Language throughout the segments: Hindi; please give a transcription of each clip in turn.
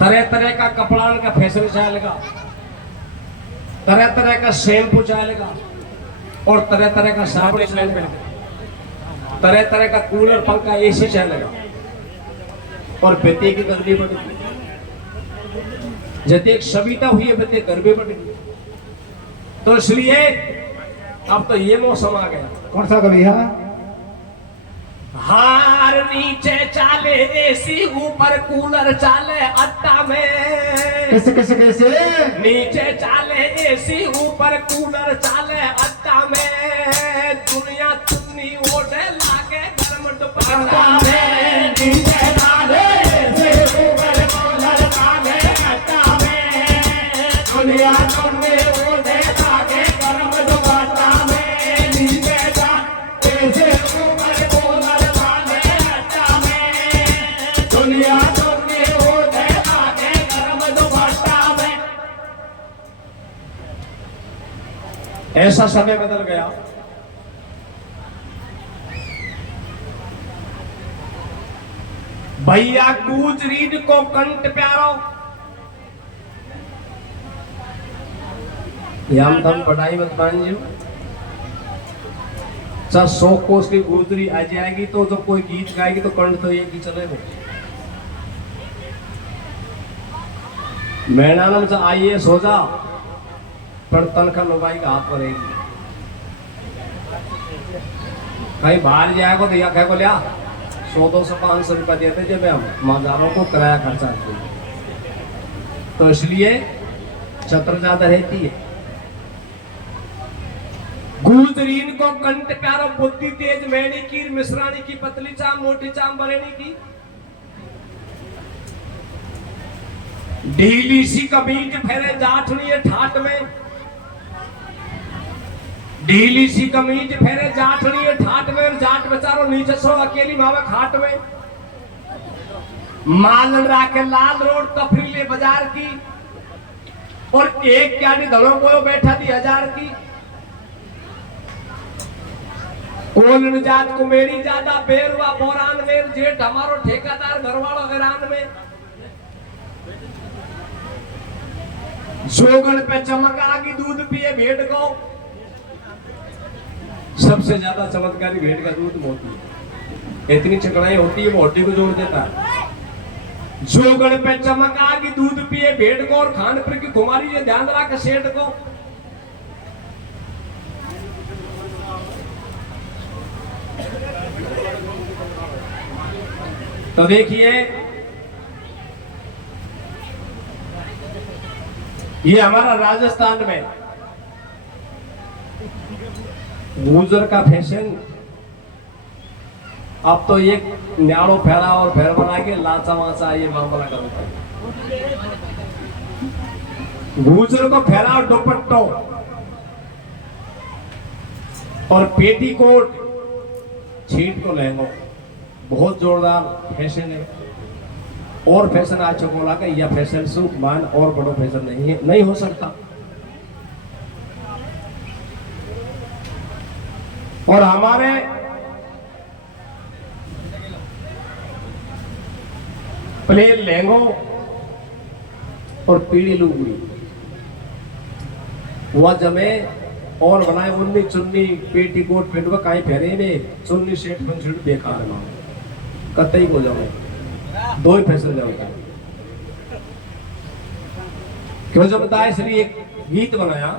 तरह तरह का कपड़ान का फैशन चलेगा, तरह तरह का शैम्पू चलेगा और तरह तरह का साबुन चलेगा, तरह तरह का कूलर पंखा एसी चलेगा और बेटे की गर्मी बढ़ेगी। जब एक सविता हुई है बेटे गर्मी बढ़ेगी। तो इसलिए अब तो ये मौसम आ गया। कौन सा कभी है? हार नीचे चाले एसी ऊपर कूलर चाले अट्टा में। कैसे कैसे कैसे? नीचे चाले एसी ऊपर कूलर चाले अट्टा में। दुनिया चुन्नी ओढ़े लागे गर्म दुपट्टा में। नीचे चाले एसी ऊपर कूलर चाले अट्टा में। दुनिया चुन्नी ओढ़े लागे गर्म दुपट्टा में। नीचे चाले एसी ऊपर कूलर चाले अट्टा में। दुनिया चुन्नी ओढ़े लागे गर्म दुपट्टा में। ऐसा समय बदल गया। भैया गुजरीड को कंठ प्यारो, हम दम पढ़ाई मत मांझो। 100 कोस की गुजरी आ जाएगी तो जब कोई गीत गाएगी तो कंठ तो एक ही चलेगा। मैदान से IAS हो जा पर तनखा लुगाई का हाथ पड़ेगी। कहीं बाहर जाएगा तो या कह को लिया 100-200 500 रुपया देते जब हम मजारों को किराया खर्चा देते। तो इसलिए छत्र ज्यादा रहती है। गुजरीन को कंठ प्यारो, बुद्धि तेज मैणी की, मिश्राणी की, पतली चाम मोटी चाम बरेणी की। ढीली सी कमीज फेरे जाठनी है ठाट में। ढीली सी कमीज फेरे जाठनी है ठाट में। जाट बेचारो नीचे सो अकेली मावे खाट में। माल राके लाल रोड तफरीले बाजार की और एक क्याडी धड़ों को बैठा दी 1000 की। कोलन जात को मेरी ज्यादा बेरुआ बोरान में। जेठ हमारो ठेकेदार घरवाड़ो हैरान में। जोगन पे चमका की दूध पिए भेड़ को। सबसे ज्यादा चमत्कारी भेड़ का दूध होती है। इतनी चकड़ाई होती है वो हड्डी को जोड़ देता है। जोगन पे चमका की दूध पिए भेड़ को और खानपुर की कुमारी ये ध्यान रखा सेठ को। तो देखिए ये हमारा राजस्थान में गुजर का फैशन। अब तो एक न्याड़ो फेरा और फेर बना के लाचा वाचा ये मामला करता है। गुजर को फेरा और दुपट्टो और पेटीकोट छीट को लहंगो बहुत जोरदार फैशन है। और फैशन आज चकोला का यह फैशन सुख मान और बड़ो फैशन नहीं है, नहीं हो सकता। और हमारे प्लेन लहंगो और पीड़ी लुंगी वह जमे और बनाए। उन्नी चुन्नी पेटीकोट पेटवा काई फेरे में चुन्नी सेट पंचुट बेकार है। कतई को जाओ दो ही फैसल जाओगे क्यों। जब बताया इसलिए एक गीत बनाया।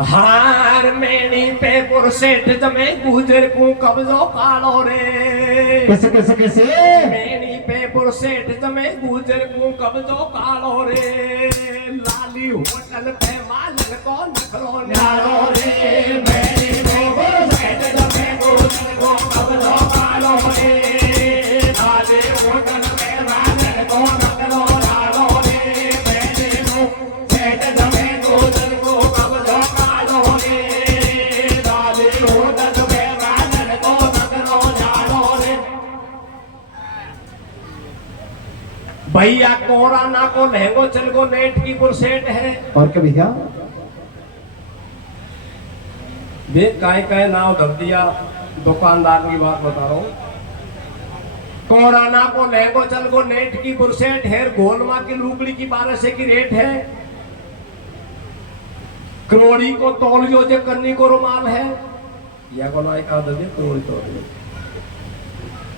हार मेनी पे पुरसेठ जमे गुजर को कब्जो कालो रे। कैसे कैसे कैसे? मेनी पे पुरसेठ जमे गुजर को कब्जो कालो रे। लाली होटल पे मालन को नखरो न्यारो रे। मेनी पे पुरसेठ जमे गुजर को कब्जो कालो रे। लाली होटल पे मालन को नखरो न्यारो रे। मेनी पे सेठ जमे गुजर को कब्जो कालो रे। लाली होटल पे मालन को नखरो न्यारो रे। भैया कोराना को लहंगो चल को नेट की पुरसेट है। और क्या भैया? देख काय काय नाव धर दिया। दुकानदार की बात बता रहा हूं। कोराना को लहंगो चल को नेट की बुरसेट है, गोलमा की लुगड़ी की 1200 की रेट है। करोड़ी को तौलियो जे कन्नी को रुमाल है, या को ना एक आदत है करोड़ी तौलियो।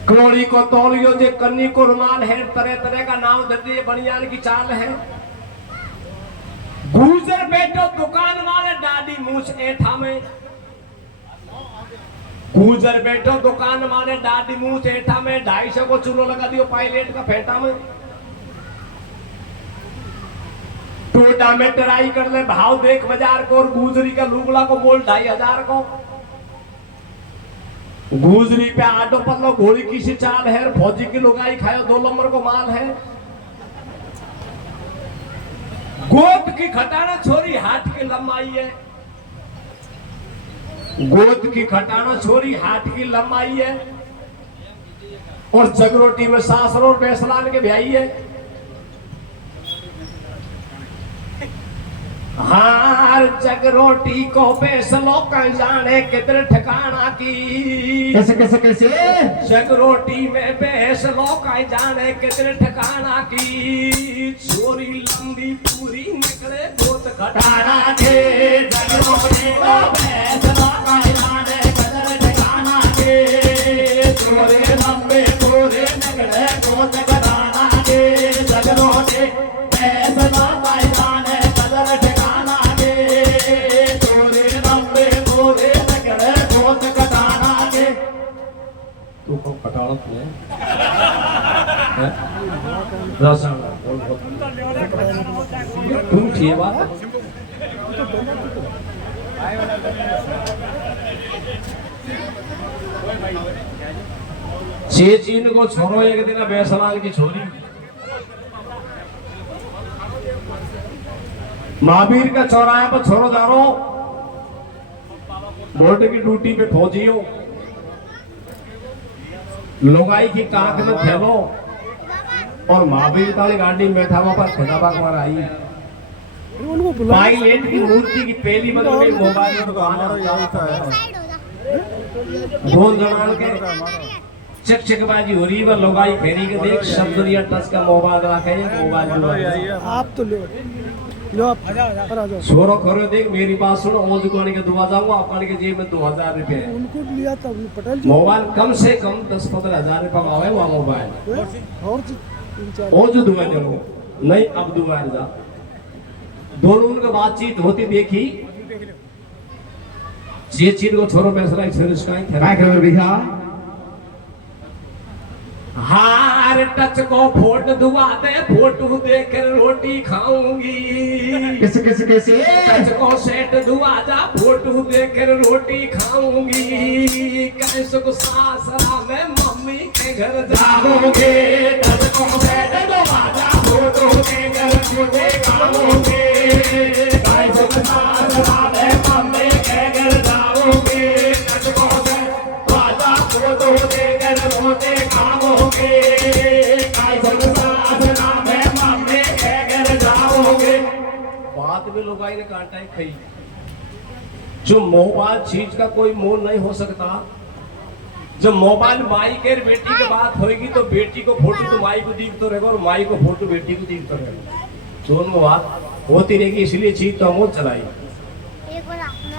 करोड़ी को तौलियो जे कन्नी को रुमाल है, तरह तरह का नाम दे दिए, बनियान की चाल है। गुजर बैठो दुकान वाले दादी मूछ ऐठा में, गुजर बैठो दुकान वाले दादी मूछ ऐठा में, 250 को चूल्हो लगा दियो पायलट का फेंटा में। टोटा में टराई कर ले, भाव देख बाजार को, और गुजरी का लुगड़ा को बोल 2500 को। गुजरी पे आटो पल्लो घोड़ी की सी चाल है, फौजी की लुगाई खायो 2 नंबर को माल है। गोद की खटाना छोरी हाथ की लंबाई है, गोद की खटाना छोरी हाथ की लंबाई है। और जगरोटी में सासर और बेसलान के ब्याई है। हार जगरोटी को बेसलो कहीं जाने किधर ठिकाना की। कैसे कैसे कैसे जगरोटी में बेसलो कहीं जाने किधर ठिकाना की। छोरी लंबी पूरी निकले गोद खटाना के। जगरोटी को बेसलो कहीं जाने किधर ठिकाना के। छोरी लंबी पूरी निकले गोद खटाना के। जगरोटी बेसलो कहीं जाने किधर ठिकाना के। छोरी लंबी पूरी निकले गोद खटाना के। तू को खटाना तू है रसायन तुम ठीक बात चीन को छोरो एक दिन बेसलाल की छोरी महावीर का चौराहे पर छोरो जारो बोर्ड की ड्यूटी पे फौजियों लुगाई की कांख में थैलो और महावीर वाली गाड़ी में बैठा हुआ पर खुदाबाग मार आई। पायलट की मूर्ति की पहली बदल में मोबाइल में गाना ढोल जमान के चक चकबाजी हो रही है। लुगाई फेरी के देख शब्द रिया टच का मोबाइल रखे मोबाइल आप तो लो आप आ जाओ। छोरो करो देख मेरी बात सुनो, ओज कोने के दुआ जाऊंगा आपने के जेब में 2000 रुपए है। उनको लिया था पटेल जी। मोबाइल कम से कम 10-15 हजार रुपए का है वो मोबाइल। और ओ जो दुआ जरो नहीं अब दुआ जा दोनों उनका बातचीत होती देखी। ये चीज को छोरो पैसा एक्सपीरियंस का काय खबर भैया हार टच को फोट दुआ दे, फोटो देख रोटी खाऊंगी। कैसे कैसे कैसे टच को सेट दुआ जा, फोटो देख रोटी खाऊंगी। कैसे को सासरा में मम्मी के घर जाऊंगे। टच को सेट दुआ जा, फोटो देख रोटी खाऊंगी। कैसे को सासरा में मम्मी के घर जाऊंगी। टच को सेट दुआ जा, फोटो देख रोटी खाओगे। बात में लोग ने कांटा ही खाई। जो मोबाइल चीज का कोई मोल नहीं हो सकता। जब मोबाइल माई के बेटी की बात होगी तो बेटी को फोटो तो माई को दिख तो रहेगा और माई को फोटो बेटी को दिख तो रहेगा। दोनों बात होती रहेगी, इसलिए चीज तो मोल चलाई।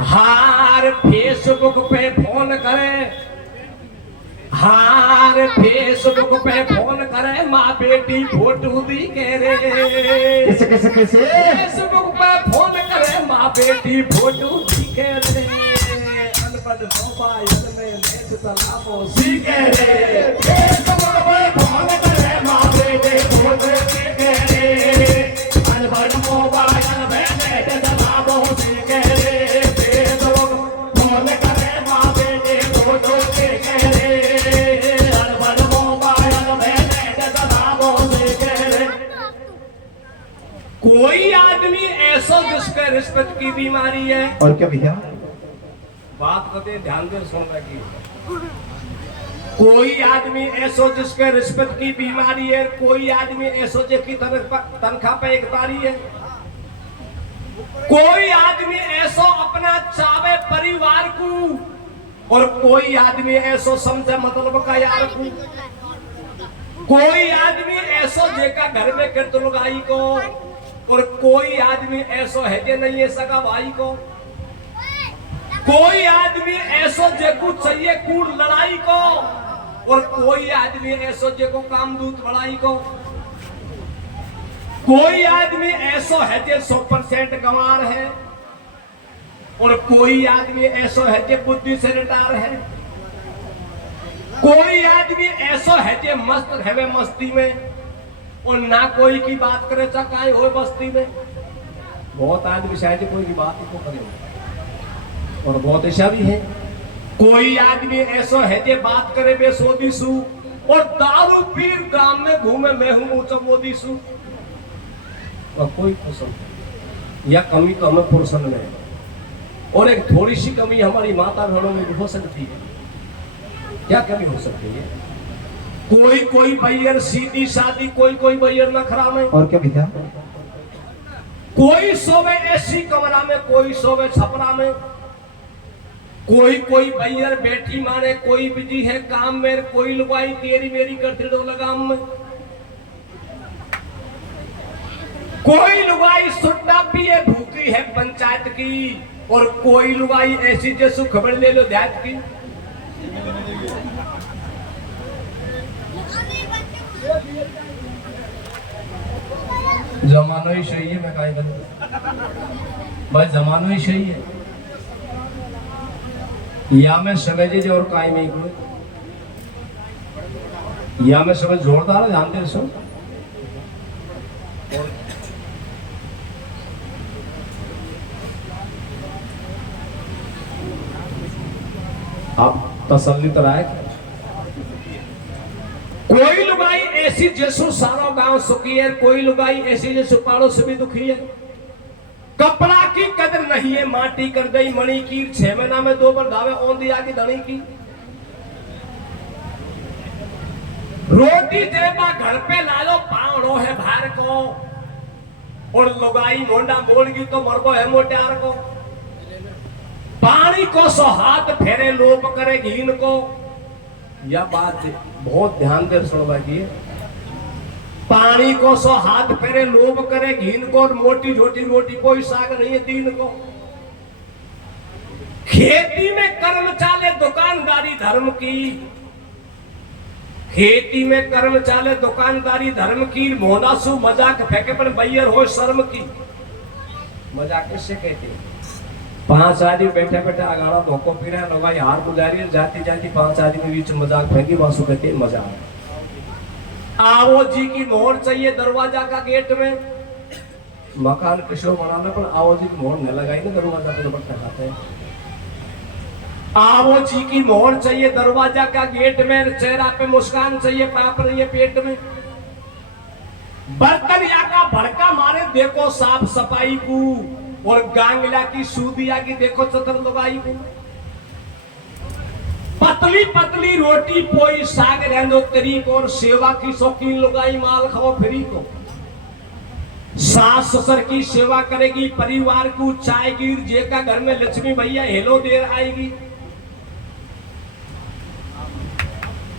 हार फेसबुक पे फोन करे, हार फेसबुक पे फोन करे, माँ बेटी फोटो दी के रे। कैसे कैसे कैसे फेसबुक पे फोन करे, माँ बेटी फोटो दी के रे। अनपढ़ मोबाइल में नेट चलावो सीखे रे। फेसबुक पे फोन करे, माँ बेटी फोटो दी के रे। अनपढ़ मोबाइल में नेट चलावो सीखे रे। फेसबुक फोन करे, माँ बेटी फोटो दी के रे। कोई आदमी ऐसा जिसके रिश्वत की बीमारी है। और क्या भैया बात करते ध्यान से सुनना की। कोई आदमी ऐसा जिसके रिश्वत की बीमारी है। कोई आदमी ऐसा जिसकी तनख्वाह पे एक तारी है। कोई आदमी ऐसा अपना चावे परिवार को और कोई आदमी ऐसा समझे मतलब का यार को। कोई आदमी ऐसो जेका घर में कीर्त लगाई को, और कोई आदमी ऐसो है जे नहीं है सगा भाई को। कोई आदमी ऐसो जेको चाहिए कूड़ लड़ाई को, और कोई आदमी ऐसो जेको कामदूत बढ़ाई को। कोई आदमी ऐसो है जे 100% गंवार है, और कोई आदमी ऐसो है जे बुद्धि से रिटायर है। कोई आदमी ऐसो है जे मस्त है मस्ती में, और ना कोई की बात करे चकाई हो बस्ती में। बहुत आदमी शायद कोई की बात ही तो करे, और बहुत ऐसा भी है। कोई आदमी ऐसो है जे बात करे बेसोदी सू, और दारू पीर गांव में घूमे मैं हूं ऊंचा मोदी सू। और कोई पसंद या कमी तो हमें पुरुषन में है, और एक थोड़ी सी कमी हमारी माता बहनों में भी हो सकती है। क्या कमी हो सकती है? कोई कोई बैयर सीधी शादी, कोई कोई बैयर नखरा में। और क्या भैया? कोई सोवे ऐसी कमरा में, कोई सोवे छपरा में। कोई कोई बैयर बैठी माने, कोई बिजी है काम में, कोई लुगाई तेरी मेरी करती दो लगाम में। कोई लुगाई सुट्टा पिए भूखी है पंचायत की, और कोई लुगाई ऐसी जैसो खबर ले लो ध्यात की। जमानो ही सही है, मैं काहे करूं भाई, जमानो ही सही है। या मैं समझे जो और काहे में करूं, या मैं समझ जोरदार है, जानते हो। आप तसल्ली तो राय। कोई लुगाई ऐसी जैसो सारो गांव सुखी है, कोई लुगाई ऐसी जैसो पड़ोस भी दुखी है। कपड़ा की कदर नहीं है, माटी कर दई मणि की, 6 महीना में 2 बार धावे ओंदी आगी धनी की। रोटी जेबा घर पे लालो पावड़ो है भार को, और लुगाई मोंडा बोलगी तो मरबो है मोटार को। पानी को सो हाथ फेरे लोभ करे घीन को। यह बात बहुत ध्यान दे सुनवा की। पानी को सो हाथ फेरे लोभ करे घीन को, और मोटी छोटी रोटी कोई साग नहीं है दीन को। खेती में कर्म चाले दुकानदारी धर्म की, खेती में कर्म चाले दुकानदारी धर्म की। मोनासु मजाक फेंके पर बैयर हो शर्म की। मजाक किससे कहते हैं? 5 आदमी बैठे बैठे अगाड़ा धोखो पी रहे हैं, भाई हार गुजारी जाती जाती 5 आदमी बीच मजाक फेंकी, वासु कहते हैं मजाक। आओ जी की मोहर चाहिए दरवाजा का गेट में। मकान किशोर बनाने पर आओ जी की मोहर न लगाई ना दरवाजा पे दुपट्टा खाते हैं। आओ जी की मोहर चाहिए दरवाजा का गेट में, चेहरा पे मुस्कान चाहिए, पाप रही है पेट में। बर्तन या का भड़का मारे देखो साफ सफाई को, और गांगला की सूदिया की देखो चतर लुगाई को। पतली पतली रोटी पोई साग रहंदो तरीक, और सेवा की शौकीन लुगाई माल खाओ फ्री को। सास ससुर की सेवा करेगी, परिवार को चाहेगी, जेका घर में लक्ष्मी भैया हेलो देर आएगी।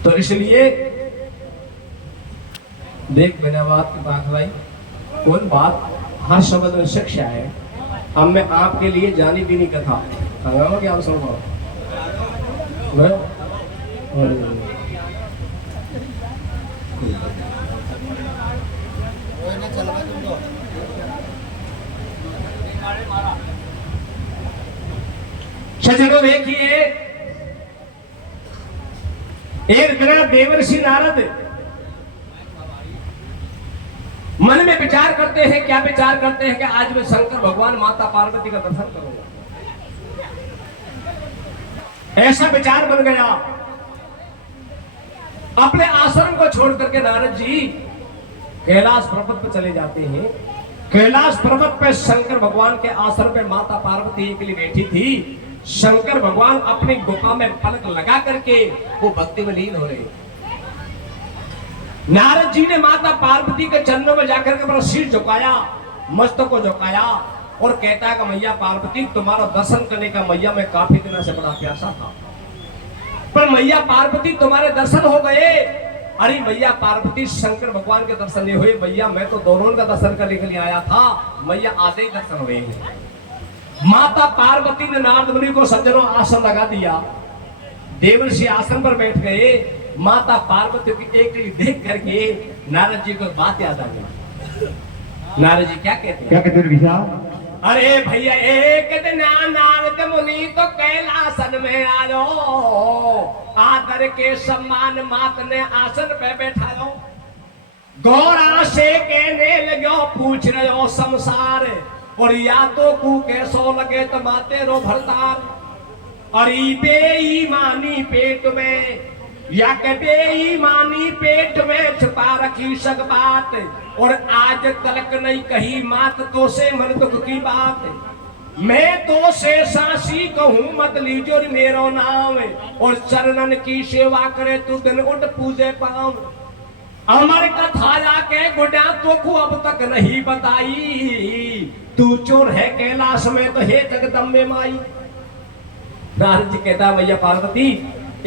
तो इसलिए देख मैंने बात की बात भाई, कोई बात हर शब्द में शिक्षा है। अब मैं आपके लिए जानी बीनी कथा कि आप सुन पाओ। सज्जनों देखिए, एक दिन देवर्षि नारद मन में विचार करते हैं। क्या विचार करते हैं कि आज मैं शंकर भगवान माता पार्वती का दर्शन करूंगा। ऐसा विचार बन गया। अपने आश्रम को छोड़ करके नारद जी कैलाश पर्वत पर चले जाते हैं। कैलाश पर्वत पे शंकर भगवान के आश्रम पे माता पार्वती के लिए बैठी थी। शंकर भगवान अपनी गुफा में पलक लगा करके वो भक्ति में लीन हो रहे। नारद जी ने माता पार्वती के चरणों में जाकर के अपना सिर झुकाया, मस्तक को झुकाया, और कहता है कि मैया पार्वती तुम्हारा दर्शन करने का मैया मैं काफी दिनों से बड़ा प्यासा था, पर मैया पार्वती तुम्हारे दर्शन हो गए। अरे मैया पार्वती शंकर भगवान के दर्शन नहीं हुए मैया, मैं तो दोनों का दर्शन करने के लिए आया था मैया, आधे ही दर्शन हुए। माता पार्वती ने नारद मुनि को सज्जनों आसन लगा दिया, देवर्षि आसन पर बैठ गए। माता पार्वती की एक देख करके नारद जी को बात याद आ गई। नारद जी क्या कहते क्या कहते विभीषा? अरे भैया एक दिन नारद मुनि तो कैलासन में आयो, आदर के सम्मान मात ने आसन पे बैठायो। गौरा से कहने लगो पूछ रहे संसार, और या तो कू कैसो लगे तो माते रो भरतार। अरे बेईमानी पेट में या के बेईमानी पेट में छुपा रखी सब बात, और आज तलक नहीं कही मात तो से मन दुख की बात। मैं तो से सासी कहूँ मत लीजो मेरो नाम, और चरणन की सेवा करे तू दिन उठ पूजे पाँव। अमर कथा जाके गुड़ा तो को अब तक नहीं बताई, तू चोर है कैलाश में तो हे जगदम्बे माई। नारद जी कहता मैया पार्वती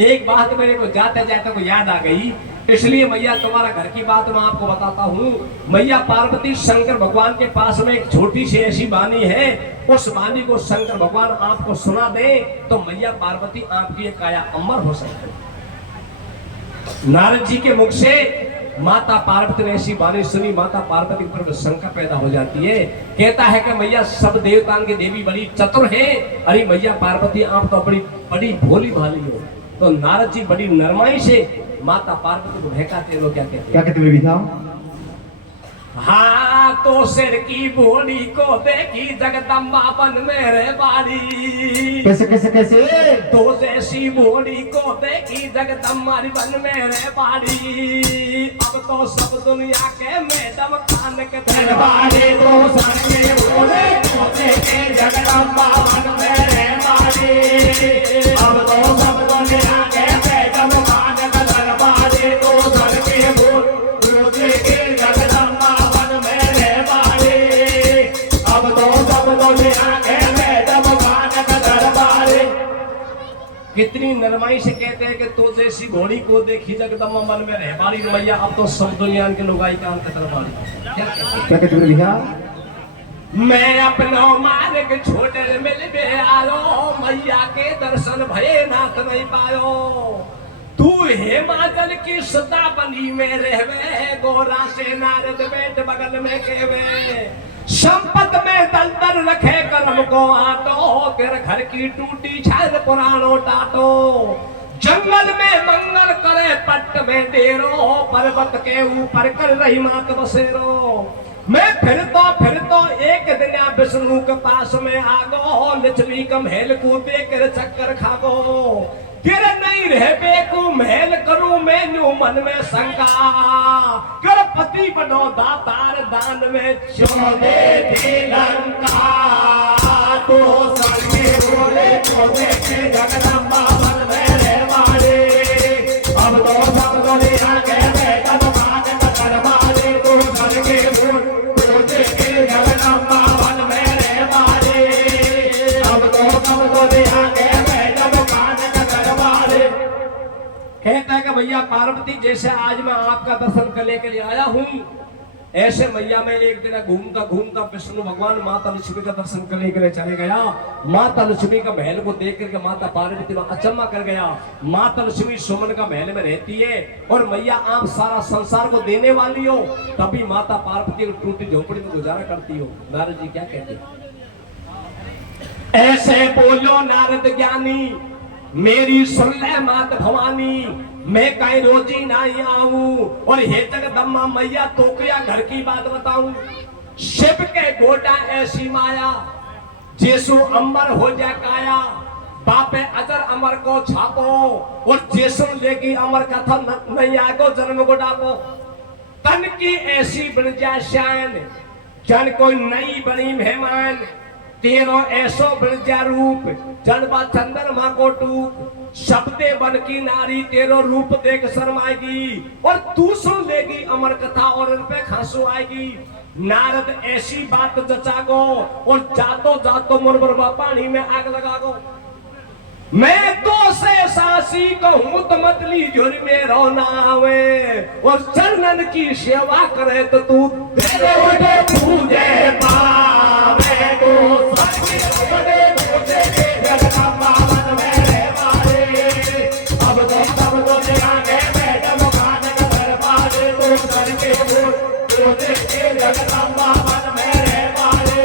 एक बात मेरे को जाते जाते को याद आ गई, इसलिए मैया तुम्हारा घर की बात मैं आपको बताता हूँ। मैया पार्वती शंकर भगवान के पास में एक छोटी सी ऐसी वाणी है, उस वाणी को शंकर भगवान आपको सुना दे तो मैया पार्वती आपकी एक काया अमर हो सकती है। नारद जी के मुख से माता पार्वती ने ऐसी वाणी सुनी, माता पार्वती पर शंका पैदा हो जाती है। कहता है कि मैया सब देवताओं की देवी बड़ी चतुर है, अरे मैया पार्वती आप तो बड़ी बड़ी भोली भाली हो। तो नारद जी बड़ी नरमाई से माता पार्वती को बहकाते लोग क्या कहते? क्या कहते विभीषा? हाँ तो सिर की बोली को देखी जगदम्बा बन मेरे बाड़ी। कैसे कैसे कैसे? तो जैसी बोली को देखी जगदम्बा बन मेरे बाड़ी। अब तो सब दुनिया के मैडम खान के दरबारे तो सर बोले तो देखे जगदम्बा बन मेरे बाड़ी। अब तो सब दुनिया के मैडम खान के दरबारे तो सर के बोल तो देखे जगदम्बा बन मेरे बाड़ी। अब तो सब दुनिया के मैडम खान के दरबारे। कितनी नरमाई से कहते हैं कि तो जैसी घोड़ी को देखी जगदम्बा मन में रह बाड़ी मैया, अब तो सब दुनिया के लोग आई काम के दरबारी। क्या कहते विभीषा? मैं अपना मार्ग छोटे मिल बे आलो, मैया के दर्शन भये नाथ नहीं पायो। तू हिमाचल की सदा बनी में रहवे, गोरा से नारद बैठ बगल में कहवे। संपत में दलदल रखे कर्म को आटो, तेरे घर की टूटी छाल पुरानो टाटो। जंगल में मंगल करे पट्ट में डेरो, पर्वत के ऊपर कर रही मात बसेरो। मैं फिर तो एक दिन विष्णु के पास में आगो, लिछवी का महल को देकर चक्कर खागो। तेरे नहीं रह बेकू महल करूं मैनू मन में शंका, कर पति बनो दातार दान में चोदे दे लंका। तो सड़के बोले तो देखे जगदम्बा बन मेरे बाड़े। अब तो सब दुनिया के मैडम खान के दरबारे तो सड़के बोल तो देखे जगदम्बा बन मेरे बाड़े। अब तो सब दुनिया के मैडम खान के दरबारे। कहता है कि भैया पार्वती जैसे आज मैं आपका दर्शन करने के लिए आया हूँ, ऐसे मैया मैं एक दिन घूमता विष्णु भगवान माता लक्ष्मी का दर्शन करने के लिए चले गया। माता लक्ष्मी का महल को देख करके माता पार्वती में अचंबा कर गया। माता लक्ष्मी सुमन का महल में रहती है और मैया आप सारा संसार को देने वाली हो, तभी माता पार्वती को टूटी झोपड़ी में गुजारा करती हो। नारद जी क्या कहते हैं? ऐसे बोलो नारद ज्ञानी, मेरी सुन ले मात भवानी। मैं कहीं रोजी नहीं आऊं, और हे जगदम्बा मैया तो क्या घर की बात बताऊं। शिव के गोटा ऐसी माया, जेसु अमर हो जा काया। बापे अजर अमर को छापो, और जेसु लेगी अमर कथा नहीं आगो जन्म को डाको। तन की ऐसी बन जा शान, जन कोई नई बनी मेहमान। तेरो ऐसो बन रूप, जनबा चंद्रमा को टूक। शब्दे बन की नारी तेरो रूप देख शर्माएगी, और तू सुन लेगी अमर कथा और उन पे खांसू आएगी। नारद ऐसी बात जचागो, और जातो जातो मन बरबा पानी में आग लगागो। मैं तो से सासी कहूं तो मतली झुर में रोना आवे और चरणन की सेवा करे तो तू तेरे बड़े पूजे पावे को सच्चे बड़े पूजे जगदम्बा मन मेरे मारे अब तो सब तो आगे मैडम खान का दरबार को करके पूजे जगदम्बा मन मेरे मारे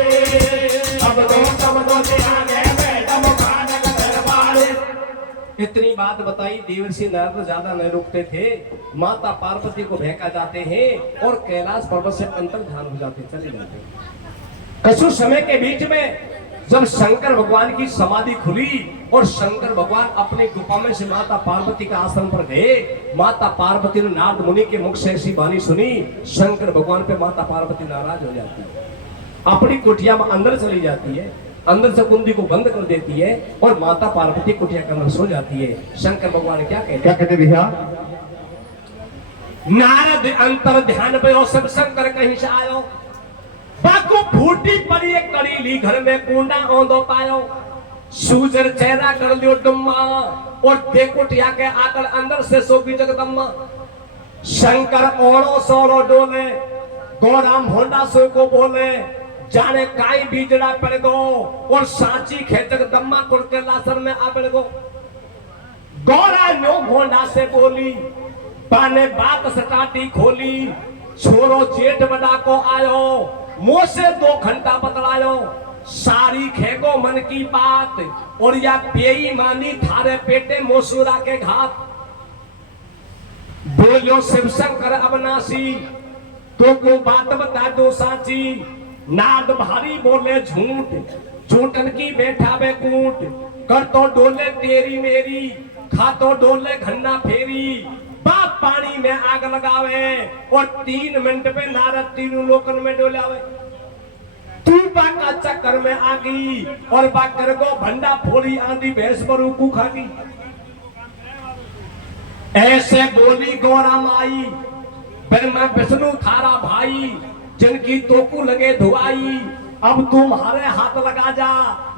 अब तो सब तो आगे मैडम खान का दरबार। इतनी बात बताई। देवर्षि नारद ज्यादा नहीं रुकते थे। माता पार्वती को भेंका जाते हैं और कैलाश पर्वत से अंतर ध्यान हो जाते, चले जाते। कुछ समय के बीच में जब शंकर भगवान की समाधि खुली और शंकर भगवान अपने गुफा में से माता पार्वती के आश्रम पर गए, माता पार्वती ने नारद मुनि के मुख से ऐसी वाणी सुनी। शंकर भगवान पे माता पार्वती नाराज हो जाती है, अपनी कुटिया में अंदर चली जाती है, अंदर से कुंडी को बंद कर देती है और माता पार्वती कुटिया के अंदर सो जाती है। शंकर भगवान क्या कहते भैया? नारद अंतर ध्यान पे शिव शंकर कहीं से आयो, बाको फूटी पड़ी एक कड़ी ली घर में कुंडा औंदो पायो, सूजर चेहरा कर लियो डुम्मा और देखो टिया के आकर अंदर से सोगी जगदम्मा। शंकर ओड़ो सोड़ो डोले, गोराम होंडा सो को बोले, जाने काई बीजड़ा पड़ गो और साची खेचक दम्मा कुड़ के लासर में आ पड़ गो। गौरा नो घोंडा से बोली, पाने बात सटाटी खोली, छोरो जेठ बड़ा को आयो, मुंह से 2 घंटा बतलायो, सारी खेगो मन की बात और या बेईमानी थारे पेटे मोसूरा के घात। बोलो शिव शंकर अविनाशी, तो को बात बता दो साची। नाद भारी बोले झूठ, झूठन की बैठा बे कूट, कर तो डोले तेरी मेरी, खा तो डोले घन्ना फेरी, बाप पानी में आग लगावे और 3 मिनट पे नारद तीनों लोकन में डोलावे। तू बाका चक्कर में आ गई और बाकर को भंडा फोड़ी आंधी भैंस पर को खागी। ऐसे बोली गौरा माई, ब्रह्मा विष्णु थारा भाई, जिनकी तोकू लगे धुआई, अब तुम्हारे हाथ लगा जा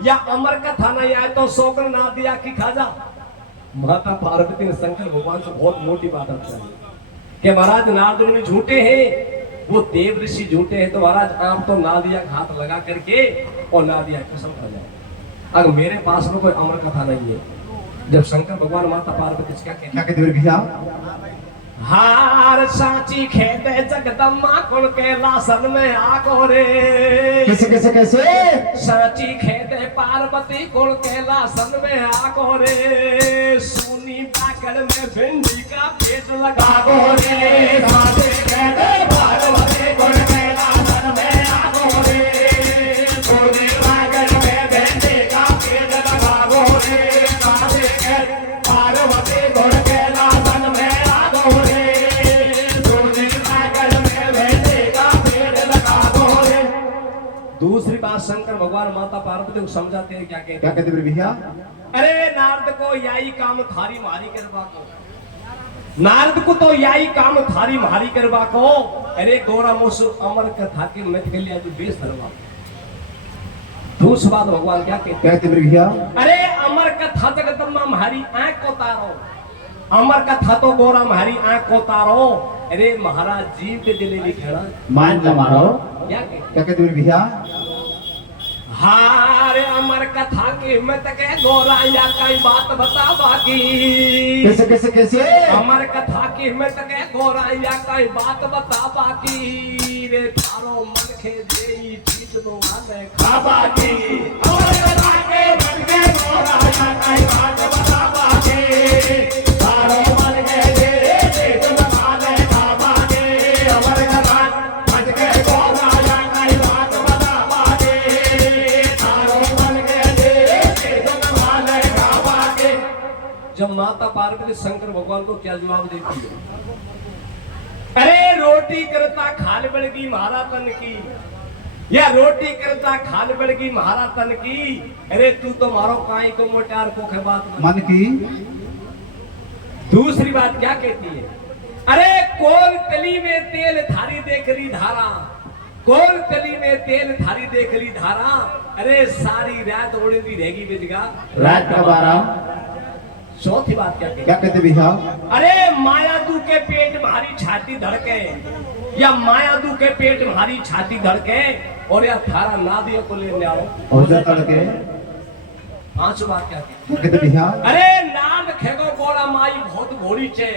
या अमर कथा नहीं आए तो सोकर ना दिया कि खा जा। माता पार्वती ने शंकर भगवान से बहुत मोटी बात रखी कि महाराज नारद मुनि झूठे हैं, वो देव ऋषि झूठे हैं, तो महाराज आप तो नादिया का हाथ लगा करके और नादिया कसम खा जाए। अगर मेरे पास में कोई अमर कथा नहीं है। जब शंकर भगवान माता पार्वती से क्या कहते भैया? हार साची खेते जगदम्मा कुल के लासन में आको रे। कैसे? साची खेते पार्वती कुल के लासन में आको रे। सुनी पाकड़ में भिंडी का पेट लगा गो रे। साची खेते पार्वती कुल के लासन में आको रे। सुनी पाकड़ में भिंडी का पेट लगा गो रे। साची खेते पार्वती कुल के लासन में आको रे। दूसरी बात शंकर भगवान माता पार्वती को समझाते हैं, क्या कहते भैया? अरे नारद को याई काम थारी मारी करवा को, नारद को तो याई काम थारी मारी करवा को। अरे गौरा मोसु अमर कथा की मत के लिए आज बेस धरवा। दूसरी बात भगवान क्या कहते भैया? अरे अमर कथा जगदम्बा हमारी आंख को तारो, अमर कथा तो गौरा हमारी आंख को तारो। अरे महाराज जीव के दिले लिखा मान न मारो। क्या कहते भैया? हारे अमर कथा की मत के गौरा या कई बात बता बाकी। कैसे? अमर कथा की मत के गौरा या कई बात बता बाकी। रे थारो मन के देई चीज नो आले खा बाकी। अमर कथा के मन के गौरा या कई बात बता बाकी। थारो मन के देई चीज नो आले खा बाकी। अमर कथा मन के गौरा या कई बात बता बाकी। थारो मन के देई चीज नो आले खा बाकी। जब माता पार्वती शंकर भगवान को क्या जवाब देती है? अरे रोटी करता खाल बड़गी महारा तन की, या रोटी करता खाल बड़गी महारा तन की। अरे तू तो मारो काई को मोटार को खे बात मन की। दूसरी बात क्या कहती है? अरे कौन तली में तेल थारी देख रही धारा, कौन तली में तेल थारी देख ली धारा, अरे सारी रात ओढ़ी रहेगी बिजगा। रात का 12 चौथी बात क्या क्या कहते भैया? अरे मायादू के पेट भारी छाती धड़के, या मायादू के पेट भारी छाती धड़के, और या थारा नादियों को लेने आओ और जाता लगे। पांचों बात क्या कहते भैया? अरे नाद खेगो गोरा माई बहुत घोड़ी चे,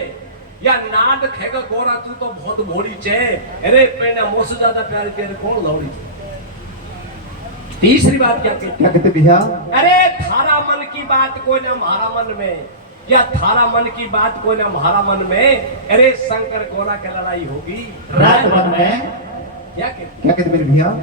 या नाद खेगो गोरा तू तो बहुत घोड़ी चे, अरे पेना मोसे ज्यादा प्यारी तेरे कौन लौड़ी। तीसरी बात क्या कहते भैया? अरे थारा मन की बात कोई ना हमारा मन में, या थारा मन की बात कोई ना हमारा मन में, अरे शंकर गोरा की लड़ाई होगी रात भर में। क्या कहते मेरे भैया?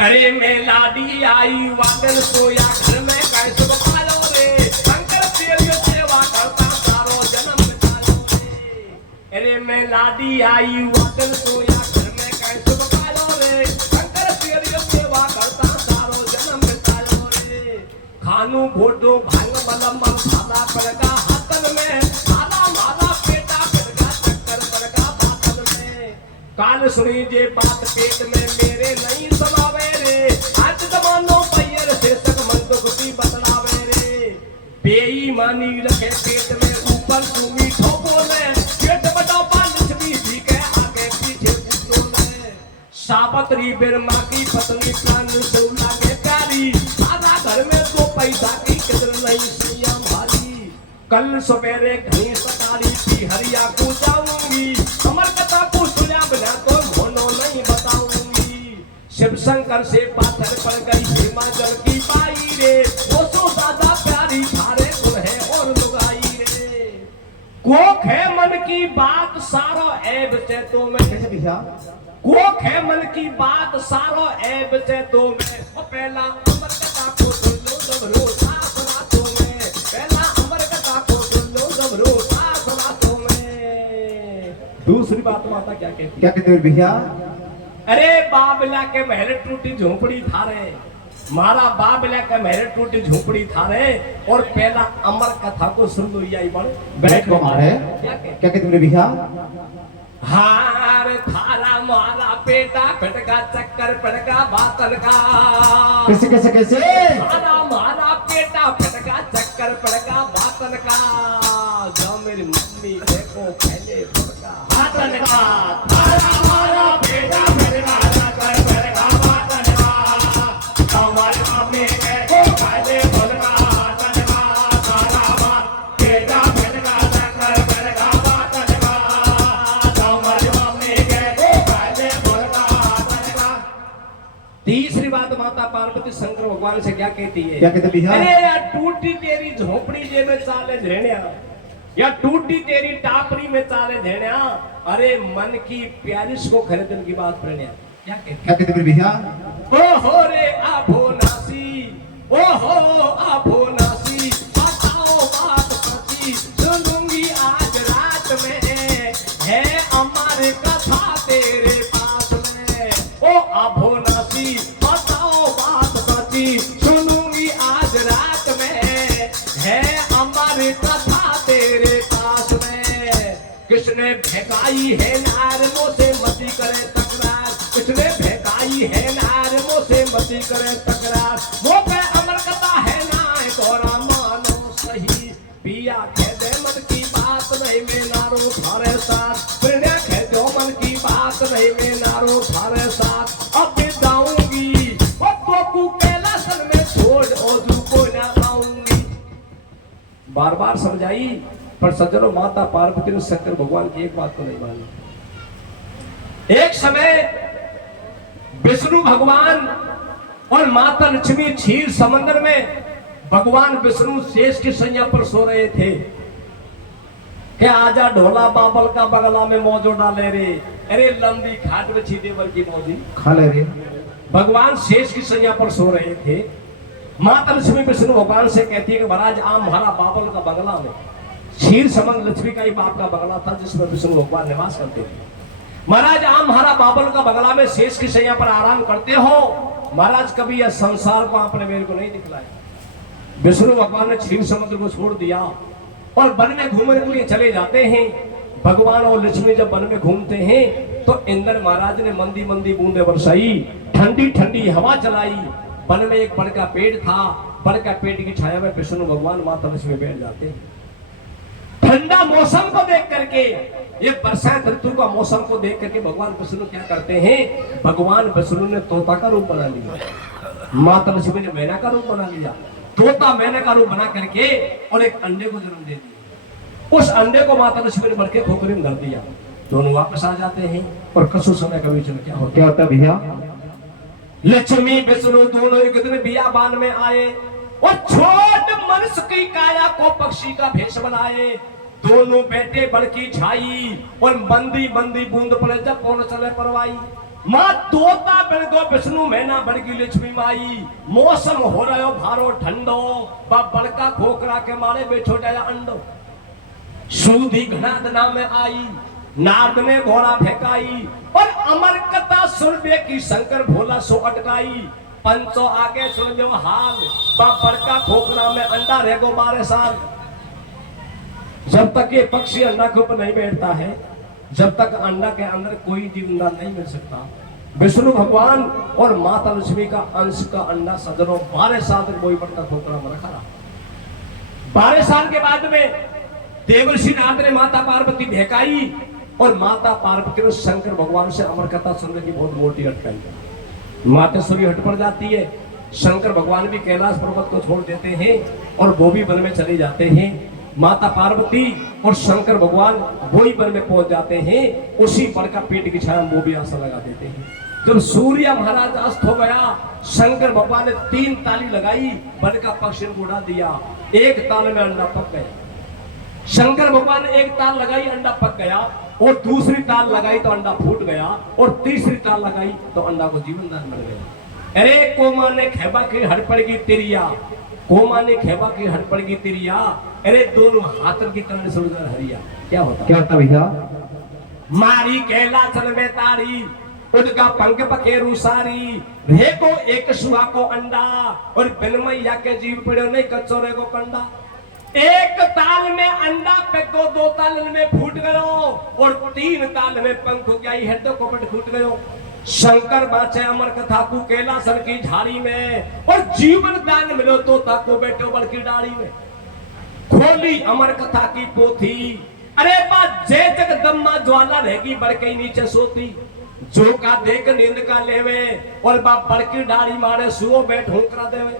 अरे मैं लाडी आई वादन सोया घर में कैसे बपालो रे, शंकर तेरी सेवा करता सारो जन्म बितालो रे। अरे मैं लाडी आई वादन सोया घर में कैसे बपालो रे, शंकर तेरी सेवा करता सारो जन्म बितालो रे। खानू घोटो भांग मलम सादा पड़गा हाथन में, सादा मादा पेटा पड़गा चक्कर पड़गा बातन में। काल सुनी जे बात पेट में मेरे नहीं समावे रे, आज जमानो पैर से तक मन तो गुटी बतलावे रे। बेईमानी रखे पेट में ऊपर तू मीठो बोले, पेट बड़ा बालिश भी के आगे पीछे बोले। साबतरी बिरमा की पत्नी प्राण से लागे प्यारी, सादा घर में तो पैसा की कदर नहीं सैया भारी। कल सवेरे घनी सकारी की हरिया को जाऊंगी, अमर कथा को सुना बिना तो मोनो नहीं बताऊंगी। शिव शंकर से पाथर पड़ गई हिमाचल की बाई रे, वो सो ज्यादा प्यारी थारे गुण है और लुगाई रे। कोख है मन की बात सारो ऐब से तो मैं, कैसे भैया? कोख है मन की बात सारो ऐब से तो मैं, वो पहला अमर कथा को सुन लो जबरो सास रातों में, पहला अमर कथा को सुन लो जबरो सास रातों में। दूसरी बात माता क्या कहती? क्या कहते मेरे भैया? अरे बाबला के महल टूटी झोपड़ी थारे, मारा बाबला के महल टूटी झोपड़ी थारे, और पहला अमर कथा को सुन लो यही बड़ बैठ को मारे। क्या कहते मेरे भैया? हार थारा मारा पेटा फटका चक्कर पड़का बातन का, कैसे कैसे कैसे? थारा मारा पेटा फटका चक्कर पड़का बातन का। जाओ मेरी मम्मी देखो पहले पड़का बातन का, थारा मारा पेटा फटका चक्कर पड़का बातन का। जाओ मेरी मम्मी देखो पहले पड़का बातन का, थारा मारा पेटा फटका चक्कर पड़का बातन का। तीसरी बात माता पार्वती शंकर भगवान से क्या कहती है? क्या कहते भैया? अरे यार टूटी तेरी झोपड़ी जे में चाले झेड़िया, या टूटी तेरी टापरी में चाले झेड़िया, अरे मन की प्यारिश को खरीदने की बात प्रणया। क्या कहते मेरे भैया? ओ हो रे आभो नासी, ओ हो आभो नासी, बताओ बात सच्ची सुनूंगी आज रात में, है अमर कथा तेरे पास में। ओ आभो नासी बताओ बात सच्ची सुनूंगी आज रात में, है अमर कथा तेरे पास में। किसने फेंकाई है नार से मती करे तकरार, किसने फेंकाई है नार से मती करे तकरार। वो पे अमर कथा है ना गौरा मानो सही, पिया कह दे मन की बात नहीं में नारो थारे साथ, प्रणय कह दो मन की बात नहीं में नारो थारे साथ। अब जाऊंगी वो को कैलासन में छोड़ ओजू को ना आऊंगी। बार बार समझाई पर सज्जनों माता पार्वती ने शंकर भगवान की एक बात को नहीं मानी। एक समय विष्णु भगवान और माता लक्ष्मी क्षीर समंदर में भगवान विष्णु शेष की सैया पर सो रहे थे कि आजा ढोला बाबल का बगला में मौजो डाले रे, अरे लंबी खाट में छी देवर की मौजी खा ले रे। भगवान शेष की सैया पर सो रहे थे। माता लक्ष्मी विष्णु भगवान से कहती है कि महाराज आप हमारा बाबल का बगला में, क्षीर समंद लक्ष्मी का ही बाप का बगला था जिसमें विष्णु भगवान निवास करते थे। महाराज आप हमारा बाबल का बगला में शेष की सैया पर आराम करते हो, महाराज कभी यह संसार को आपने मेरे को नहीं दिखलाया। विष्णु भगवान ने क्षीर समुद्र को छोड़ दिया और वन में घूमने के लिए चले जाते हैं। भगवान और लक्ष्मी जब वन में घूमते हैं तो इंद्र महाराज ने मंदी मंदी बूंदे बरसाई, ठंडी ठंडी हवा चलाई। वन में एक बड़ का पेड़ था, बड़ का पेड़ की छाया में विष्णु भगवान माता लक्ष्मी बैठ जाते। ठंडा मौसम को देख करके, ये वर्षा ऋतु का मौसम को देख करके भगवान विष्णु क्या करते हैं, भगवान विष्णु ने तोता का रूप बना लिया, माता लक्ष्मी ने मैना का रूप बना लिया। तोता मैना का रूप बना करके और एक अंडे को जन्म दे दिया। उस अंडे को माता लक्ष्मी ने भर के खोखरी में धर दिया। दोनों वापस आ जाते हैं और कसु समय का बीच में क्या होता है भैया? लक्ष्मी विष्णु दोनों एक दिन बियाबान में आए और छोट मनुष्य की काया को पक्षी का भेष बनाए। दोनों बैठे बड़की छाई और मंदी मंदी बूंद पड़े जब कौन चले परवाई। माँ तोता बन गो विष्णु मैना बड़की लक्ष्मी माई। मौसम हो रहा भारो ठंडो, बड़का खोखरा के मारे बैठो जाया अंडो। सूधी घनाद नाम आई, नारद ने घोड़ा फेंकाई और अमर कथा सुनबे की शंकर भोला सो अटकाई। पंचो आगे सुन जो हाल, बड़का खोखरा में अंडा रहेगो 12 साल। जब तक ये पक्षी अंडा के ऊपर नहीं बैठता है, जब तक अंडा के अंदर कोई जीवंदा नहीं मिल सकता। विष्णु भगवान और माता लक्ष्मी का अंश का अंडा सजनों 12 साल तक वही बड़का खोखरा में रखा रहा। 12 साल के बाद में देवर्षि नारद ने माता पार्वती भेकाई और माता पार्वती ने शंकर भगवान से अमर कथा सुनने की बहुत मोटी अटकाई। मातेश्वरी हट पड़ जाती है। शंकर भगवान भी कैलाश पर्वत को छोड़ देते हैं और वो भी वन में चले जाते हैं। माता पार्वती और शंकर भगवान वही वन में पहुंच जाते हैं। उसी वन का पेट की छाया वो भी आशा लगा देते हैं। जब सूर्य महाराज अस्त हो गया, शंकर भगवान ने 3 ताली लगाई, वन का पक्षी को उड़ा दिया। एक ताल में अंडा पक गया। शंकर भगवान ने एक ताल लगाई, अंडा पक गया, और दूसरी ताल लगाई तो अंडा फूट गया, और तीसरी ताल लगाई तो अंडा को जीवन दान मिल गया। अरे कोमा ने खेबा की हट पड़गी तिरिया, कोमा ने खेबा की हट पड़गी तिरिया। अरे दोनों हाथों की कर्ण सुनकर हरिया। क्या होता भैया? मारी कैला चल में तारी, उनका पंख पखेरू सारी। रे को एक सुहा को अंडा और बिन मैया के जीव पड़े नहीं कचोरे को कंडा। एक ताल में अंडा पेको, 2 ताल में फूट गयो और 3 ताल में पंख हो गया, हृदय को पट फूट गयो। शंकर बाचे अमर कथा को कैलासन की झाड़ी में और जीवन दान मिलो तो ताको बैठो बड़की डाड़ी में। खोली अमर कथा की पोथी, अरे बात जय जगदम्मा ज्वाला रहेगी बड़के नीचे सोती। जो का देख नींद का लेवे और बाप बड़की डाड़ी मारे सुओ बैठ होकरा देवे।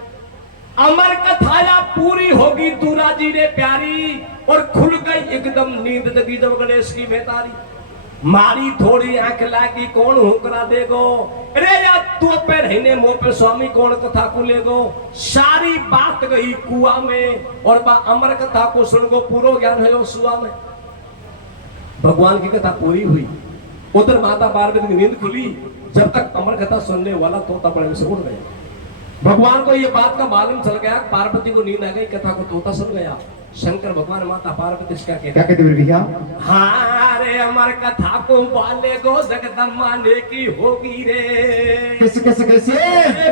अमर कथाया पूरी होगी दूरा जी ने प्यारी और खुल गई एकदम नींद जगी जब गणेश की बेतारी। मारी थोड़ी आंख लागी कौन होकरा देगो, अरे यार तू पे रहने मुंह पे स्वामी कौन कथा को लेगो। सारी बात गई कुआ में और बा अमर कथा को सुन गो पूरो ज्ञान है सुआ में। भगवान की कथा पूरी हुई, उधर माता पार्वती की नींद खुली। जब तक अमर कथा सुनने वाला तोता बड़े से उड़ गया। भगवान को ये बात का मालूम चल गया, पार्वती को नींद आ गई, कथा को तोता सुन गया। शंकर भगवान माता पार्वती क्या कहते भैया? हाँ रे अमर कथा को वाले गो जगदम्मा ने की होगी रे। कैसे?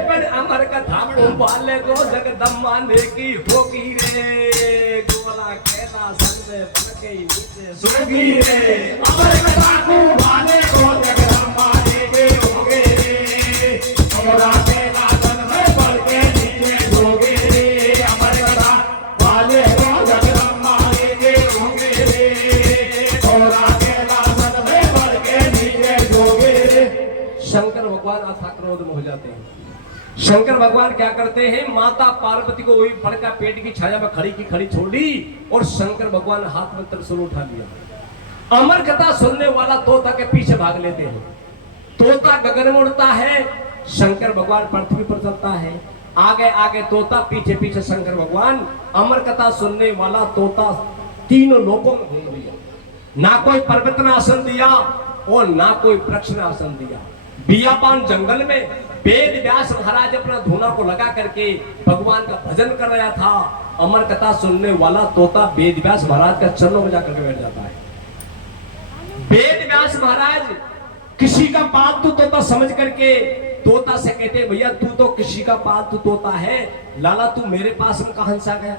पर अमर कथा को वाले गो जगदम्मा ने की होगी रे। गोला कहला संदे बन के नीचे सोगी रे। अमर कथा को वाले गो जगदम्मा ने की होगी रे। गोला कहला संदे बन के नीचे सोगी रे। अमर कथा वाले गो जगदम्मा ने की होगी रे। गोला कहला संदे बन के नीचे सोगी रे। शंकर भगवान अथा क्रोध में हो जाते हैं। शंकर भगवान क्या करते हैं, माता पार्वती को वही फड़ का पेट की छाया में खड़ी की खड़ी छोड़ी और शंकर भगवान हाथ में त्रिशूल उठा लिया। अमर कथा सुनने वाला तोता के पीछे भाग लेते हैं। तोता गगन में उड़ता है, शंकर भगवान पृथ्वी पर चलता है। आगे आगे तोता, पीछे पीछे शंकर भगवान। अमर कथा सुनने वाला तोता तीनों लोकों में घूम लिया। ना कोई पर्वत ने आसन दिया और ना कोई वृक्ष ने आसन दिया। बियाबान जंगल में वेद व्यास महाराज अपना धूना को लगा करके भगवान का भजन कर रहा था। अमर कथा सुनने वाला तोता वेद व्यास महाराज का चरणों में जाकर बैठ जाता है। वेद व्यास महाराज किसी का पालतू तोता समझ करके तोता से कहते, भैया तू तो किसी का पालतू तोता है, लाला तू मेरे पास में कहां से आ गया।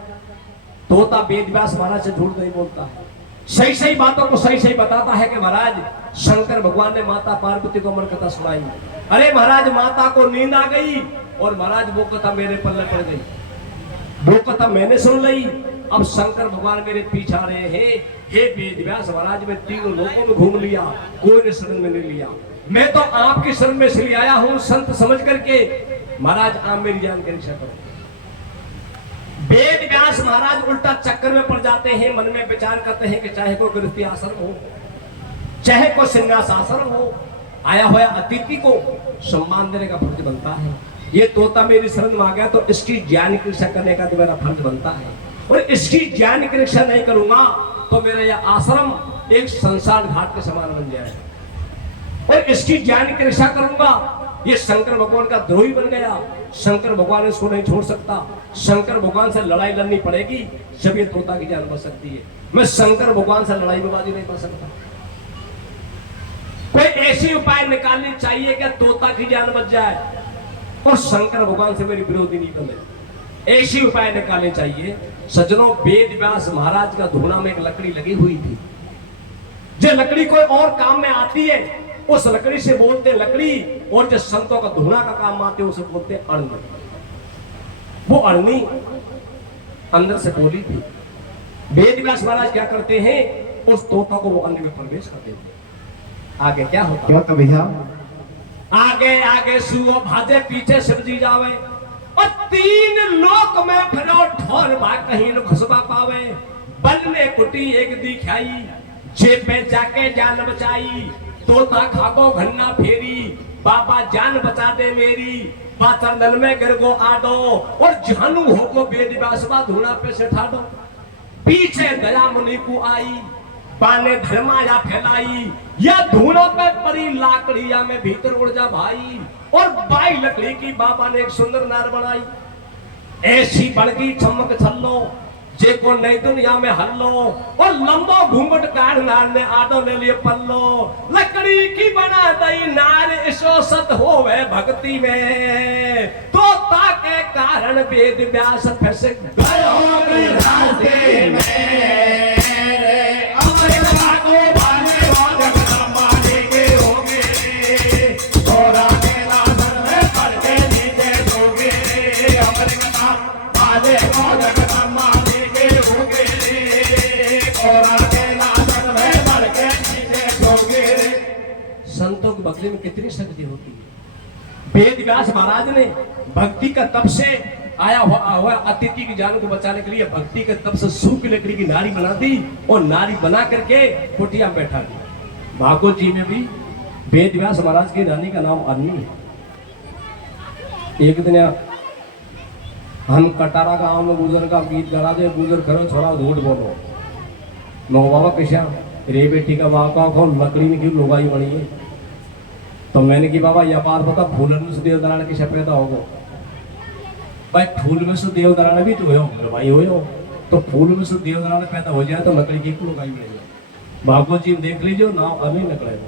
तोता वेद व्यास महाराज से झूठ नहीं बोलता है। सही सही बातों को सही सही बताता है कि महाराज शंकर भगवान ने माता पार्वती को अमर कथा सुनाई। अरे महाराज माता को नींद आ गई और महाराज वो कथा मेरे पल्ले पड़ गई, वो कथा मैंने सुन ली। अब शंकर भगवान मेरे पीछे आ रहे हैं। हे वेदव्यास महाराज, मैं तीनों लोगों में घूम लिया, कोई ने शरण में नहीं लिया। मैं तो आपकी शरण में इसलिए आया हूं संत समझ करके। महाराज आप मेरी जान की रक्षा करो। वेदव्यास महाराज उल्टा चक्कर में पड़ जाते हैं, मन में विचार करते हैं कि चाहे कोई गृहस्थी आश्रम हो, चाहे कोई संन्यास आश्रम हो, आया हुआ अतिथि को सम्मान देने का फर्ज बनता है। ये तोता मेरी शरण में आ गया तो इसकी ज्ञान की रक्षा करने का तो मेरा फर्ज बनता है, और इसकी ज्ञान की रक्षा नहीं करूंगा तो मेरा यह आश्रम एक संसार घाट के समान बन जाएगा। और इसकी ज्ञान की रक्षा करूंगा, ये शंकर भगवान का द्रोही बन गया। शंकर भगवान इसको नहीं छोड़ सकता। शंकर भगवान से लड़ाई लड़नी पड़ेगी जब ये तोता की जान बच सकती है। मैं शंकर भगवान से लड़ाई विवादी नहीं कर सकता। कोई ऐसी उपाय निकालनी चाहिए कि तोता की जान बच जाए और शंकर भगवान से मेरी विरोधी नहीं बने। ऐसी उपाय निकालने चाहिए। सज्जनों, वेदव्यास महाराज का धूना में एक लकड़ी लगी हुई थी। जो लकड़ी कोई और काम में आती है उस लकड़ी से बोलते लकड़ी, और जो संतों का धूना का काम आते हैं उसे बोलते अरणी। वो अरणी अंदर से बोली थी। वेदव्यास महाराज क्या करते हैं, उस तोता को वो अरणी में प्रवेश कर देते। आगे क्या होता? क्या होता भैया? आगे आगे सुओ भाजे, पीछे शिवजी जावे, और तीन लोक में फिरो ठोर भाग कहीं न घुसबा पावे। बल ने कुटी एक दिखाई, जे पे जाके जान बचाई। तोता खाको घन्ना फेरी, बाबा जान बचा दे मेरी। पाचंदन में गिर गो आडो, और जानू हो को वेदव्यास धूना पे से ठाडो। पीछे दया मुनि को आई, पाने धर्माया फैलाई। या धूनों पे परी लाकड़िया में भीतर उड़ जा भाई, और बाई लकड़ी की बाबा ने एक सुंदर नार बनाई। ऐसी बड़की चमक छल्लो, जे को नई दुनिया में हल्लो, और लंबो घूंघट काढ़ नार ने आडो ले लिए पल्लो। लकड़ी की बना दई नार इसो सत होवे भक्ति में, तो ताके कारण वेदव्यास फंस गयो रास्ते में। संतों की भक्ति में कितनी शक्ति होती है। वेदव्यास महाराज ने भक्ति का तप से आया हुआ अतिथि की जान को बचाने के लिए भक्ति के तप से सूखी लकड़ी की नारी बना दी, और नारी बना करके कुटिया में बैठा दी। भागवत जी में भी वेदव्यास महाराज की रानी का नाम अरणी है। एक दिन हम कटारा गांव में गुजर का गीत गा दे, गुजर करो छोड़ा झूठ बोलो। मैं बाबा किशा रे बेटी का बाबा को लकड़ी में क्यों लुगाई बनी है? तो मैंने की बाबा यह बात बता, फूलन में से देव दराने की पैदा होगा भाई। फूल में से देव दराने भी तो हो भाई हो, तो फूल में से देव दराने पैदा हो जाए तो लकड़ी की क्यों लुगाई बनेगी? भागवत जी देख लीजिए, नाम अभी निकलेगा।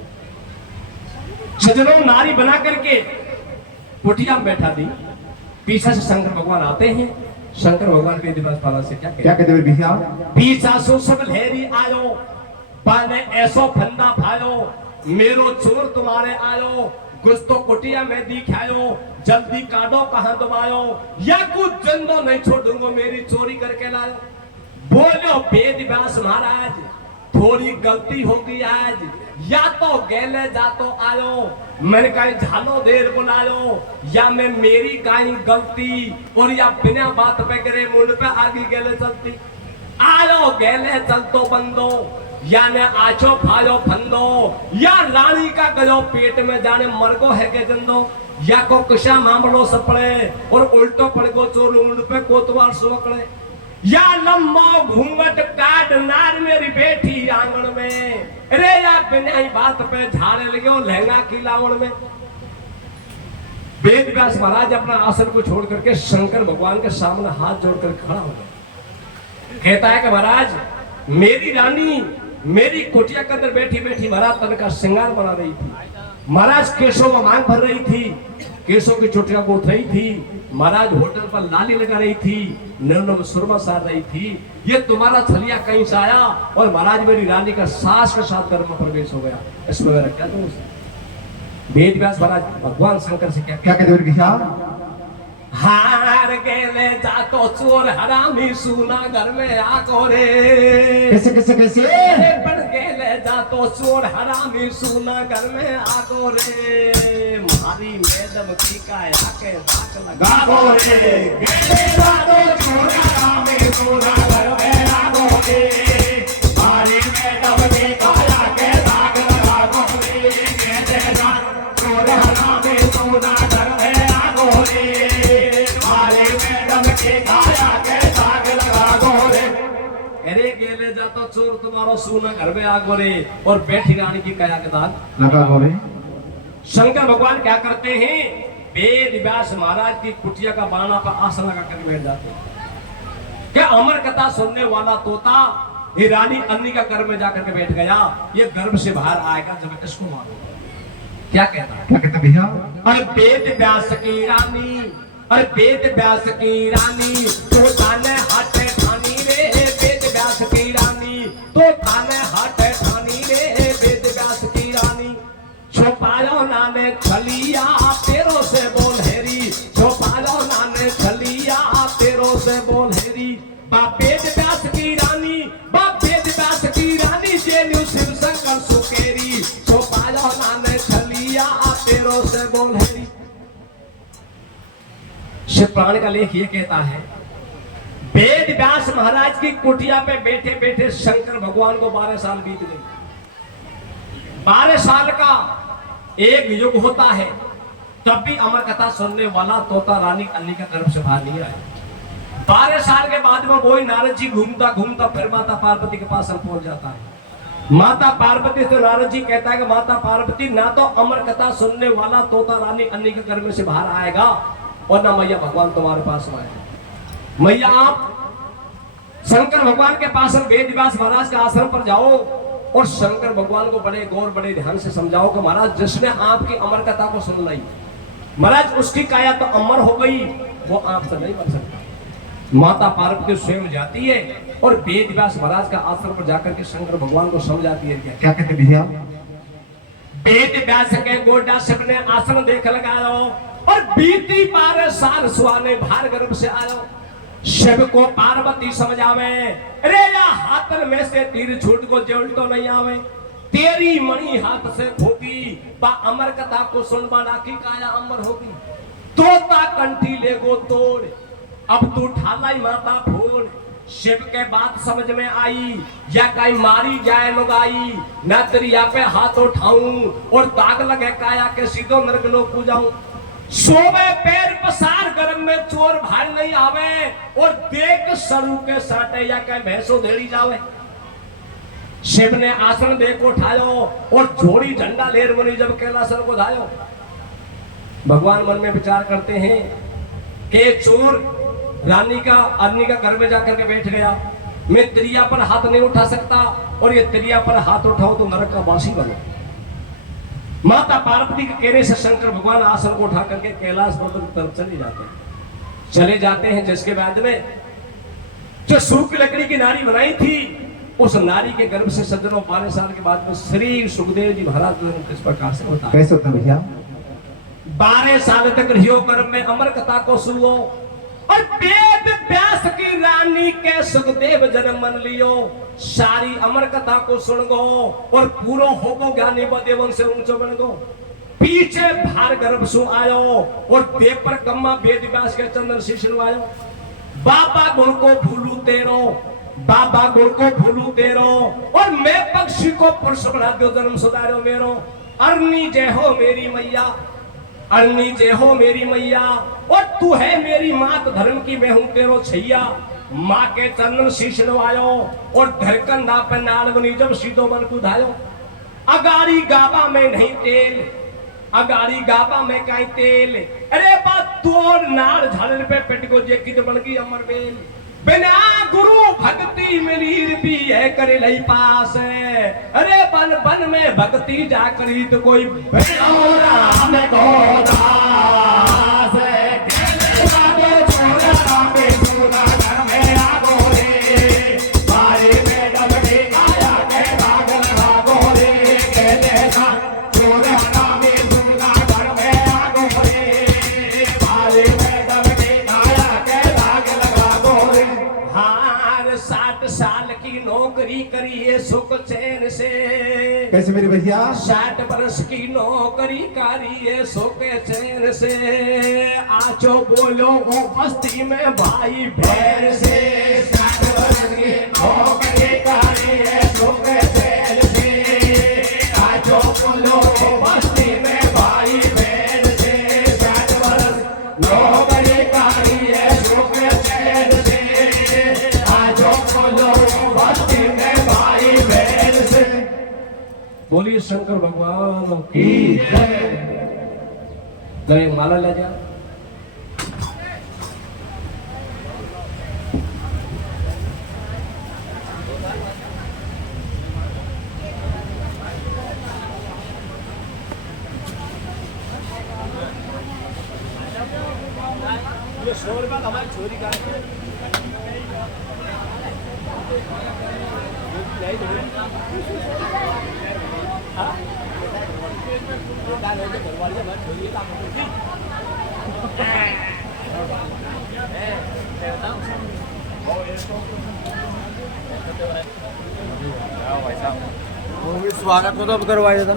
सजनों, नारी बना करके कुटिया में बैठा दी। पीछे से शंकर भगवान आते हैं। शंकर भगवान के दिवस पाला से क्या कहते हैं भैया? पीछा सो सब लहरी आयो, पाने ऐसो फंदा भायो। मेरो चोर तुम्हारे आयो, कुछ तो कुटिया में दिखायो। जल्दी काटो कहां दबायो, या कुछ जंदो नहीं छोड़ूंगा, मेरी चोरी करके लायो। बोलो वेदव्यास महाराज, थोड़ी गलती होगी आज, या तो गेले जा तो आयो। मैंने कहीं झालो देर बुलायो, या मैं मेरी कहीं गलती, और या बिना बात पे करे मुंड पे आगे गेले चलती। आयो गेले चल तो बंदो, या ने आचो फायो फंदो। या रानी का गयो पेट में जाने मरगो है के जंदो। या को कुशा मामलो सपड़े, और उल्टो पड़ गो चोर मुंड पे कोतवार सोकड़े। या लम्बो घूंघट काट नार मेरी बेटी आंगन में। अरे या बिना ही बात पे झाड़े लगे लहंगा की लावण में। वेदव्यास महाराज अपना आसन को छोड़ करके शंकर भगवान के सामने हाथ जोड़कर खड़ा हो गया। कहता है कि महाराज, मेरी रानी मेरी कुटिया के अंदर बैठी बैठी महाराज तन का श्रृंगार बना रही थी। महाराज केशों में मांग भर रही थी केसों की चोटियां को उठ रही थी, महाराज होटल पर लाली लगा रही थी, नैनों में सुरमा सार रही थी। ये तुम्हारा छलिया कहीं से आया और महाराज मेरी रानी का सास के साथ गर्भ में प्रवेश हो गया। इसमें मेरा क्या दोष? वेद व्यास महाराज भगवान शंकर से क्या कहते मेरे भैया? हार गेले जातो चोर हरामी सुना घर में आको रे। कैसे कैसे कैसे? बन गेले जातो चोर हरामी सुना घर में आको रे। मारी मैडम की का आके बात लगा को रे। गेले जातो चोर हरामी सुना घर में आको रे। मारी मैडम की का आके बात लगा को रे। गेले जातो चोर हरामी सुना घर में आको रे। अरे गेले जातो चोर तुम्हारो सोना घर में आगो रे और बैठी रानी की कया के दाग लगा गोरे। शंकर भगवान क्या करते हैं? वेद व्यास महाराज की कुटिया का बाना पर आसन लगा कर बैठ जाते हैं। क्या अमर कथा सुनने वाला तोता ये रानी अन्नी का घर में जाकर के बैठ गया, ये गर्भ से बाहर आएगा जब इसको मारो। क्या कहता है? क्या कहते भैया? अरे वेद व्यास की रानी, अरे वेद व्यास की रानी तो ताने हटे ठानी रे। वेद व्यास की रानी तो ताने हटे ठानी रे। वेद व्यास की रानी छुपायो नाने छलिया तेरो से बोल हेरी। छुपायो नाने छलिया तेरो से बोल हेरी। बाप वेद व्यास की रानी, बाप वेद व्यास की रानी जेनु शिव शंकर सुकेरी। छुपायो नाने छलिया तेरो से बोल हेरी। शिव पुराण का लेख ये कहता है, वेद व्यास महाराज की कुटिया पे बैठे बैठे शंकर भगवान को 12 साल बीत गए। 12 साल का एक युग होता है, तब भी अमर कथा सुनने वाला तोता रानी अन्नी का गर्भ से बाहर नहीं आया। 12 साल के बाद में वही नारद जी घूमता घूमता फिर माता पार्वती के पास पहुंच जाता है। माता पार्वती से नारद जी कहता है कि माता पार्वती, ना तो अमर कथा सुनने वाला तोता रानी अन्नी के गर्भ से बाहर आएगा और ना मैया भगवान तुम्हारे पास आए। मैया आप शंकर भगवान के पास वेद व्यास महाराज के आश्रम पर जाओ और शंकर भगवान को बड़े गौर बड़े ध्यान से समझाओ कि महाराज जिसने आपकी अमर कथा को सुन ली, महाराज उसकी काया तो अमर हो गई, वो आपसे नहीं बन सकता। माता पार्वती स्वयं जाती है और वेद व्यास महाराज का आश्रम पर जाकर के शंकर भगवान को समझाती है। क्या कहते भैया? वेद व्यास के गोडा शिव ने आसन देख लगाओ और बीती 12 साल सुहाने भार गर्भ से आयो। शिव को पार्वती समझावे, अरे या हाथन में से तीर छूट को जेल तो नहीं आवे। तेरी मणि हाथ से खोगी बा अमर कथा को सुनवा राखी काया अमर होगी। तोता कंठी ले गो तोड़, अब तू ठालाई माता फोड़। शिव के बात समझ में आई, या कहीं मारी जाए लुगाई, न दरिया पे हाथ उठाऊं और दाग लगे काया के सीधो नरक लोक को जाऊं। सोवे पैर पसार गर्भ में चोर भाई नहीं आवे और देख सरू के साटे या कहीं भैंसो धेड़ी जावे। शिव ने आसन देखो उठायो और जोड़ी झंडा लेर बनी जब कैलासन को धायो। भगवान मन में विचार करते हैं कि चोर रानी का अन्नी का घर में जाकर के बैठ गया, मैं त्रिया पर हाथ नहीं उठा सकता और ये त्रिया पर हाथ उठाओ तो नरक का वासी बनो। माता पार्वती के कहने से शंकर भगवान आसन को उठा करके कैलाश पर्वत की तरफ चले जाते हैं। जिसके बाद में जो सूख की लकड़ी की नारी बनाई थी, उस नारी के गर्भ से सज्जनों 12 साल के बाद में श्री सुखदेव जी महाराज किस प्रकार से होता है? कैसे होता भैया? 12 साल तक रहियो गर्भ में, अमर कथा को सुनो और वेद व्यास की रानी के सुखदेव जन्म मन लियो। सारी अमर कथा को सुन गो और पूरो हो गो, ज्ञानी देवन से ऊंचो बन गो। पीछे भार गर्भ सु आयो और देव पर गम्मा वेद व्यास के चंदन शीशन आयो। बाबा गुण को भूलू तेरो, बाबा गुण को भूलू तेरो और मैं पक्षी को पुरुष बना दो जन्म सुधारो मेरो। अरनी जय हो मेरी मैया, अरनी जय हो मेरी मैया और तू है मेरी मात धर्म की, मैं हूं तेरो छैया। माँ के चंदन शीश नवायो और धरकंधा पे नाल बनी जब सीधो बन कुदायो। अगाड़ी गाबा में नहीं तेल, अगाड़ी गाबा में काई तेल, अरे बात तोर नार झाड़न पे पेट को जे की बन गई अमर बेल। बिना गुरु भक्ति मिली भी है करे लई पास, अरे बन बन में भक्ति जा करी तो कोई राम को कैसे मेरे भैया 60 वर्ष की नौकरी करिए सो के चैन से आचो बोलो वो बस्ती में भाई भैर से 60 वर्ष की नौकरी करिए सो के चैन से आचो बोलो वो बस्ती में भाई भैर से 60 वर्ष नौकरी करिए सो के चैन से आचो बोलो वो बस्ती में भाई भैर से। बोलिए शंकर भगवान की जय। लो एक माला ले जा। ये 100 रुपया हमारी छोरी का स्वागत मतलब करवाया था ना